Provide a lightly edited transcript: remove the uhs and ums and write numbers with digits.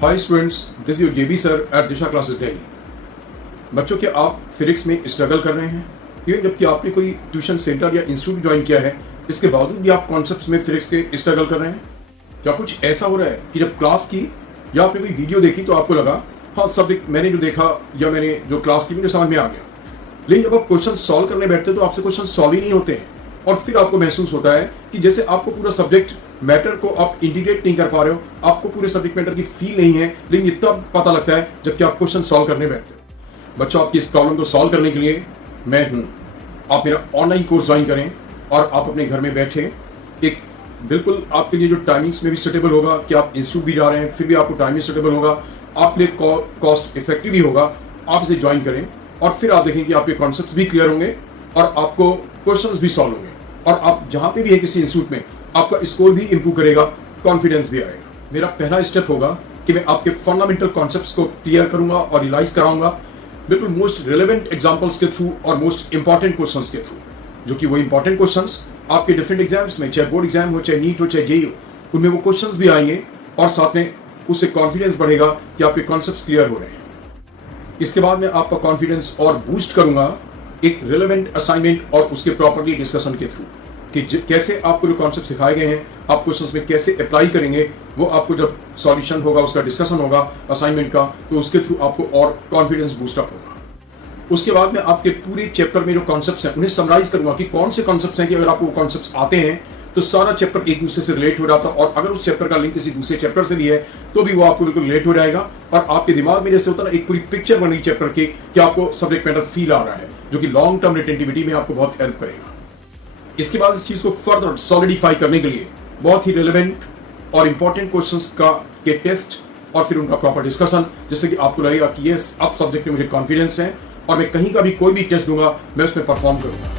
Hi students, this is JB sir at Disha classes daily. बच्चों, क्या आप फिजिक्स में स्ट्रगल कर रहे हैं? इवन जबकि आपने कोई ट्यूशन सेंटर या इंस्टीट्यूट ज्वाइन किया है, इसके बावजूद भी आप कॉन्सेप्ट्स में फिजिक्स के स्ट्रगल कर रहे हैं? क्या कुछ ऐसा हो रहा है कि जब क्लास की या आपने कोई वीडियो देखी तो आपको लगा हाँ सब्जेक्ट मैंने जो देखा या मैंने जो क्लास की मुझे समझ में आ गया, लेकिन जब आप क्वेश्चन सॉल्व करने बैठते तो आपसे क्वेश्चन सॉल्व ही नहीं होते हैं और फिर आपको महसूस होता है कि जैसे आपको पूरा सब्जेक्ट मैटर को आप इंटीग्रेट नहीं कर पा रहे हो, आपको पूरे सब्जेक्ट मैटर की फील नहीं है, लेकिन ये तब पता लगता है जबकि आप क्वेश्चन सॉल्व करने बैठते हो। बच्चों, आपकी इस प्रॉब्लम को सॉल्व करने के लिए मैं हूं। आप मेरा ऑनलाइन कोर्स ज्वाइन करें और आप अपने घर में बैठे एक बिल्कुल आपके लिए जो टाइमिंग्स में भी सुटेबल होगा कि आप इंस्टीट्यूट भी जा रहे हैं फिर भी आपको टाइमिंग सुटेबल होगा, आपके लिए कॉस्ट इफेक्टिव भी होगा। आप इसे ज्वाइन करें और फिर आप देखें कि आपके कॉन्सेप्ट्स भी क्लियर होंगे और आपको क्वेश्चंस भी सॉल्व होंगे और आप जहां पे भी है किसी इंस्टीट्यूट में आपका स्कोर भी इंप्रूव करेगा, कॉन्फिडेंस भी आएगा। मेरा पहला स्टेप होगा कि मैं आपके फंडामेंटल कॉन्सेप्ट्स को क्लियर करूंगा और रियलाइज कराऊंगा, बिल्कुल मोस्ट रिलेवेंट एग्जांपल्स के थ्रू और मोस्ट इंपॉर्टेंट क्वेश्चंस के थ्रू, जो कि वो इंपॉर्टेंट क्वेश्चंस आपके डिफरेंट एग्जाम्स में, चाहे बोर्ड एग्जाम हो, चाहे नीट हो, चाहे जेईई हो, उनमें वो क्वेश्चंस भी आएंगे और साथ में उससे कॉन्फिडेंस बढ़ेगा कि आपके कॉन्सेप्ट्स क्लियर हो रहे हैं। इसके बाद मैं आपका कॉन्फिडेंस और बूस्ट करूंगा एक रिलेवेंट असाइनमेंट और उसके प्रॉपर्ली डिस्कशन के थ्रू कि कैसे आपको जो कॉन्सेप्ट सिखाए गए हैं आप क्वेश्चंस में कैसे अप्लाई करेंगे। वो आपको जब सॉल्यूशन होगा, उसका डिस्कशन होगा असाइनमेंट का, तो उसके थ्रू आपको और कॉन्फिडेंस बूस्टअप होगा। उसके बाद मैं आपके पूरे चैप्टर में जो कॉन्सेप्ट्स हैं उन्हें समराइज करूंगा कि कौन से कॉन्सेप्ट्स हैं कि अगर आपको वो कॉन्सेप्ट्स आते हैं तो सारा चैप्टर एक दूसरे से रिलेट हो जाता है और अगर उस चैप्टर का लिंक किसी दूसरे चैप्टर से भी है तो भी वो आपको बिल्कुल रिलेट हो जाएगा और आपके दिमाग में जैसे होता है ना एक पूरी पिक्चर बनी चैप्टर की कि आपको सब्जेक्ट मैटर फील आ रहा है, जो कि लॉन्ग टर्म रिटेंटिविटी में आपको बहुत हेल्प करेगा। इसके बाद इस चीज को फर्दर सॉलिडिफाई करने के लिए बहुत ही रिलेवेंट और इंपॉर्टेंट क्वेश्चंस के टेस्ट और फिर उनका प्रॉपर डिस्कशन, जिससे कि आपको लगेगा कि यस अब सब्जेक्ट में मुझे कॉन्फिडेंस है और मैं कहीं का भी कोई भी टेस्ट दूंगा मैं उसमें परफॉर्म करूंगा।